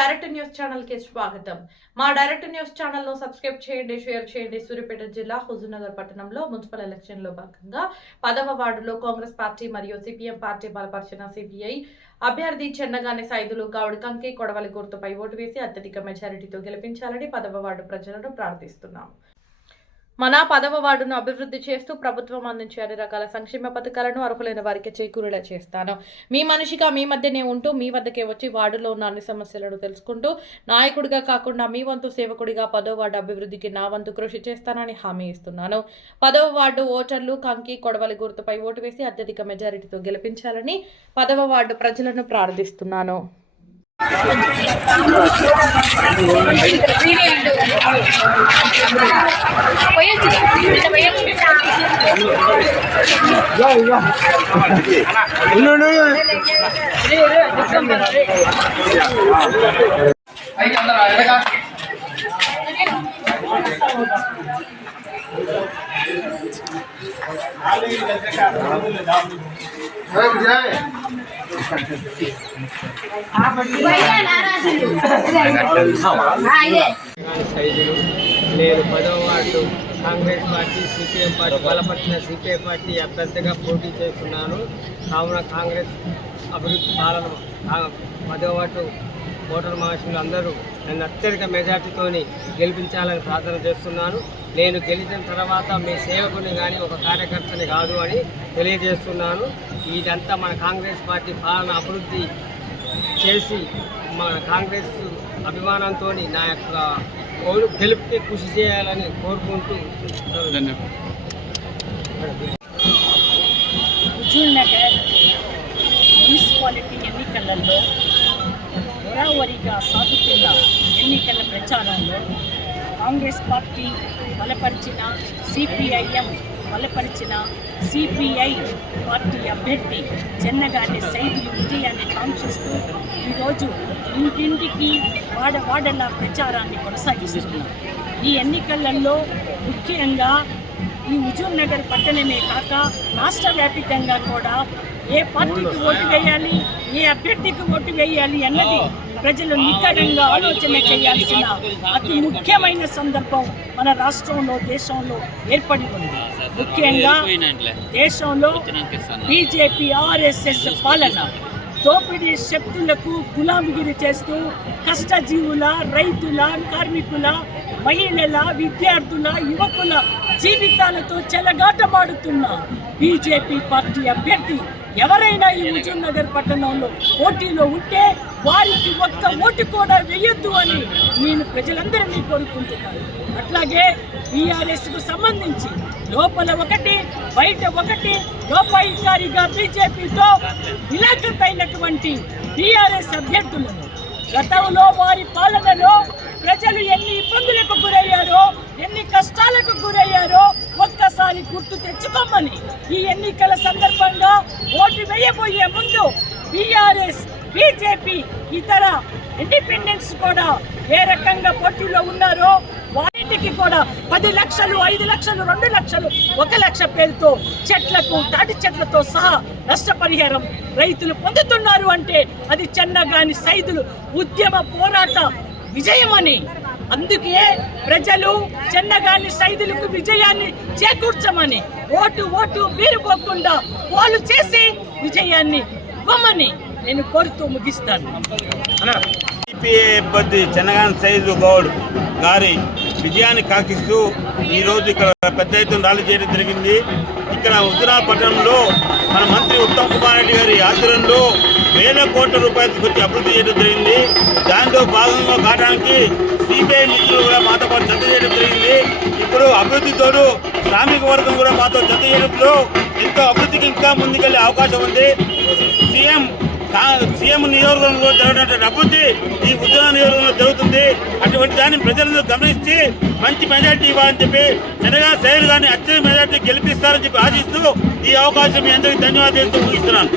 Direct news ఛానల్కి స్వాగతం. మా డైరెక్ట్ న్యూస్ ఛానల్ను సబ్స్క్రైబ్ చేయండి షేర్ చేయండి. సూర్యాపేట జిల్లా హుజూర్నగర్ పట్టణంలో మున్సిపల్ ఎలక్షన్లో భాగంగా పదవ వార్డులో కాంగ్రెస్ పార్టీ మరియు సిపిఎం పార్టీ బలపరిచిన సిపిఐ అభ్యర్థి చెన్నగాని సైదులు గౌడ్ కంకి కొడవలి గుర్తుపై ఓటు వేసి అత్యధిక మెజారిటీతో గెలిపించాలని పదవ వార్డు ప్రజలను ప్రార్థిస్తున్నాము. మన పదవ వార్డును అభివృద్ధి చేస్తూ ప్రభుత్వం అందించే అన్ని రకాల సంక్షేమ పథకాలను అర్హులైన వారికి చేకూరేలా చేస్తాను. మీ మనిషిగా మీ మధ్యనే ఉంటూ మీ వద్దకే వచ్చి వార్డులో ఉన్న అన్ని సమస్యలను తెలుసుకుంటూ నాయకుడిగా కాకుండా మీ వంతు సేవకుడిగా పదవ వార్డు అభివృద్ధికి నా వంతు కృషి చేస్తానని హామీ ఇస్తున్నాను. పదవ వార్డు ఓటర్లు కంకి కొడవలి గుర్తుపై ఓటు వేసి అత్యధిక మెజారిటీతో గెలిపించాలని పదవ వార్డు ప్రజలను ప్రార్థిస్తున్నాను. సైజులు నేను పదవ ward Congress party CPM party బలపరిచిన సిపిఐ పార్టీ అభ్యర్థిగా పోటీ చేస్తున్నాను. కావున కాంగ్రెస్ అభివృద్ధి పాలన ఆ- ఓటర్ మహాశులు అందరూ నన్ను అత్యధిక మెజార్టీతోని గెలిపించాలని ప్రార్థన చేస్తున్నాను. నేను గెలిచిన తర్వాత మీ సేవకుని కానీ ఒక కార్యకర్తని కాదు అని తెలియజేస్తున్నాను. ఇదంతా మన కాంగ్రెస్ పార్టీ పాలన అభివృద్ధి చేసి మన కాంగ్రెస్ అభిమానంతో నా యొక్క గెలిపితే కృషి చేయాలని కోరుకుంటూ హుజూర్ నగర్ మున్సిపాలిటీ ఎన్నికలలో హోరావరిగా సాగుతున్న ఎన్నికల ప్రచారంలో కాంగ్రెస్ పార్టీ బలపరిచిన సిపిఐఎం బలపరిచిన సిపిఐ పార్టీ అభ్యర్థి చెన్నగాని సైదులు విజయాన్ని కాంక్షిస్తూ ఈరోజు ఇంటింటికి వాడ వాడల ప్రచారాన్ని కొనసాగిస్తున్నారు. ఈ ఎన్నికలలో ముఖ్యంగా ఈ హుజూర్ నగర్ పట్టణమే కాక రాష్ట్ర వ్యాపితంగా కూడా ఏ పార్టీకి ఓటు వేయాలి ఏ అభ్యర్థికి ఓటు వేయాలి అన్నది ప్రజలు నికరంగా ఆలోచన చేయాల్సిన అతి ముఖ్యమైన సందర్భం మన రాష్ట్రంలో దేశంలో ఏర్పడి ఉంది. ముఖ్యంగా దేశంలో బీజేపీ ఆర్ఎస్ఎస్ పాలన దోపిడీ శక్తులకు గులామిగిరి చేస్తూ కష్టజీవుల రైతుల కార్మికుల మహిళల విద్యార్థుల యువకుల జీవితాలతో చెలగాటమాడుతున్న బీజేపీ పార్టీ అభ్యర్థి ఎవరైనా ఈ హుజూర్ నగర్ పట్టణంలో పోటీలో ఉంటే వారికి ఒక్క ఓటు కూడా వేయొద్దు అని నేను ప్రజలందరినీ కోరుకుంటున్నాను. అట్లాగే బీఆర్ఎస్కు సంబంధించి లోపల ఒకటి బయట ఒకటి లోపాయికారిగా బీజేపీతో విలేకరైనటువంటి బీఆర్ఎస్ అభ్యర్థులను గతంలో వారి పాలనలో ప్రజలు ఎన్ని ఇబ్బందులకు గురయ్యారో ఎన్ని కష్టాలకు గురయ్యారో ఒక్కసారి గుర్తు తెచ్చుకోమని ఈ ఎన్నికల సందర్భంగా ఓటు వేయబోయే ముందు బీఆర్ఎస్ బీజేపీ ఇతర ఇండిపెండెన్స్ కూడా ఏ రకంగా పోటీలో ఉన్నారో వాటికి కూడా పది లక్షలు ఐదు లక్షలు రెండు లక్షలు ఒక లక్ష పేరుతో చెట్లకు తాటి చెట్లతో సహా నష్టపరిహారం రైతులు పొందుతున్నారు అంటే అది చెన్నగాని సైదులు ఉద్యమ పోరాట విజయమని అందుకే ప్రజలు చెన్నగాని సైదులకు విజయాన్ని చేకూర్చమని ఓటు ఓటు మీరు పోకుండా వాళ్ళు చేసి విజయాన్ని ఇవ్వమని నేను కోరుతూ ముగిస్తాను. సిపిఐ అభ్యర్థి చెన్నగాని సైజు గౌడ్ గారి విజయాన్ని కాకిస్తూ ఈరోజు ఇక్కడ పెద్ద ఎత్తున ర్యాలీ చేయడం జరిగింది. ఇక్కడ ఉత్తరాపట్నంలో మన మంత్రి ఉత్తమ్ కుమార్ రెడ్డి గారి ఆధ్వర్యంలో వేల కోట్ల రూపాయలు వచ్చి అభివృద్ధి చేయడం జరిగింది. దాంట్లో భాగంగా కావడానికి సిపిఐ మిత్రులు కూడా మాతో పాటు జత చేయడం జరిగింది. ఇప్పుడు అభివృద్ధితోనూ శ్రామిక వర్గం కూడా మాతో జత చేయడంలో ఎంతో అభివృద్ధికి ఇంకా ముందుకెళ్ళే అవకాశం ఉంది. సీఎం సీఎం నియోజకవర్గంలో జరగనటువంటి అభివృద్ధి ఈ ఉద్యోగ నియోజకవర్గంలో జరుగుతుంది. అటువంటి దాన్ని ప్రజలందరూ గమనించి మంచి మెజార్టీ ఇవ్వాలని చెప్పి జనగా శైలు గారిని అత్యధిక మెజార్టీ గెలిపిస్తారని చెప్పి ఆశిస్తూ ఈ అవకాశం మీ అందరికీ ధన్యవాదాలు చేస్తూ ముగిస్తున్నాను.